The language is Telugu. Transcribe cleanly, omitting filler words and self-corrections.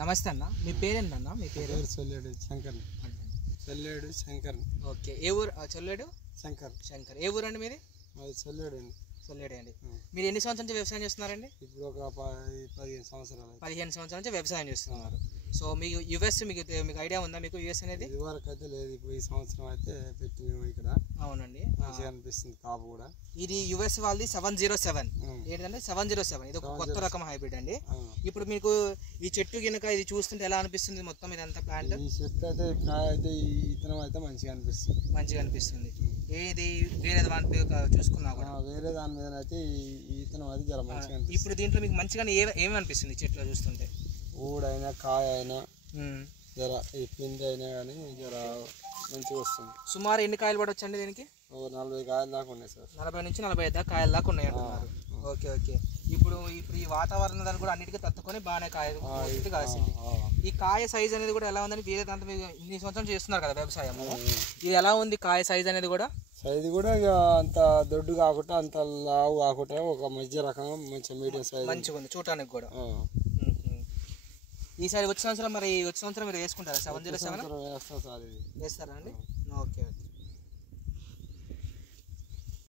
నమస్తే అన్న, మీ పేరేంటన్న? మీ పేరు? చొల్లేడు శంకర్. చొల్లేడు శంకర్. ఓకే, ఏ ఊరు? చొల్లేడు శంకర్. శంకర్. ఏ ఊరు అండి మీది? అది చొల్లేడు అండి. చొల్లేడు అండి. మీరు ఎన్ని సంవత్సరాల నుంచి వ్యవసాయం చేస్తున్నారండి? ఇప్పుడు ఒక 15 సంవత్సరాలు. 15 సంవత్సరాల నుంచి వ్యవసాయం చేస్తున్నారు. సో మీకు యుఎస్ మీకు ఐడియా ఉందా? మీకు యుఎస్ అనేది ఇదివరకు అయితే లేదు, ఇప్పుడు ఈ సంవత్సరం అయితే పెట్టినాము ఇక్కడ. అవునండి, మంచిగా అనిపిస్తుంది కాపు కూడా. ఇది యుఎస్ వాళ్ళది 707 ఏంటంటే 707. ఇది ఒక కొత్త రకం హైబ్రిడ్ అండి. ఇప్పుడు మీకు ఈ చెట్టు గినక ఇది చూస్తుంటే ఎలా అనిపిస్తుంది? మొత్తం ఇదంతా ప్లాంట్ ఈ చెట్టు అయితే కాయ అయితే ఈ ఇతనం అయితే మంచిగా అనిపిస్తుంది. మంచిగా అనిపిస్తుంది. ఏది వేరే దాని చూసుకున్నా కూడా వేరే దాని మీద అయితే ఈ ఇతనం అది జర మంచిగా అనిపిస్తుంది. ఇప్పుడు దీంట్లో మీకు మంచిగా ఏమి అనిపిస్తుంది చెట్లో చూస్తుంటే? ఊడైనా కాయ అయినా జర ఈ పిండి అయినా కానీ జర మంచిగా వస్తుంది. సుమారు ఎన్ని కాయలు పడవచ్చండి దీనికి? 40 కాయలు దాకా ఉన్నాయి సార్. 40 నుంచి 45 దాకా కాయలు దాకా ఉన్నాయి అంటున్నారు. Okay okay. ఇప్పుడు ఈ వాతావరణం దాన్ని కూడా అన్నిటికీ తట్టుకొని బాగానే కాసింది. ఈ కాయ సైజ్ అనేది కూడా ఎలా ఉందని వేరే దాంట్లో మీరు ఇన్ని సంవత్సరాలు చేస్తున్నారు కదా వ్యవసాయం, ఇది ఎలా ఉంది కాయ సైజ్ అనేది కూడా? సైజు కూడా ఇక అంత దొడ్డు కాకుండా అంత లావు కాకుండా ఒక మధ్య రకం మంచి మీడియం సైజ్ మంచిగా ఉంది చూడటానికి కూడా. ఈసారి వచ్చే సంవత్సరం మీరు వేసుకుంటారా 707? వేస్తా సార్. వేస్తారా అండి? ఓకే.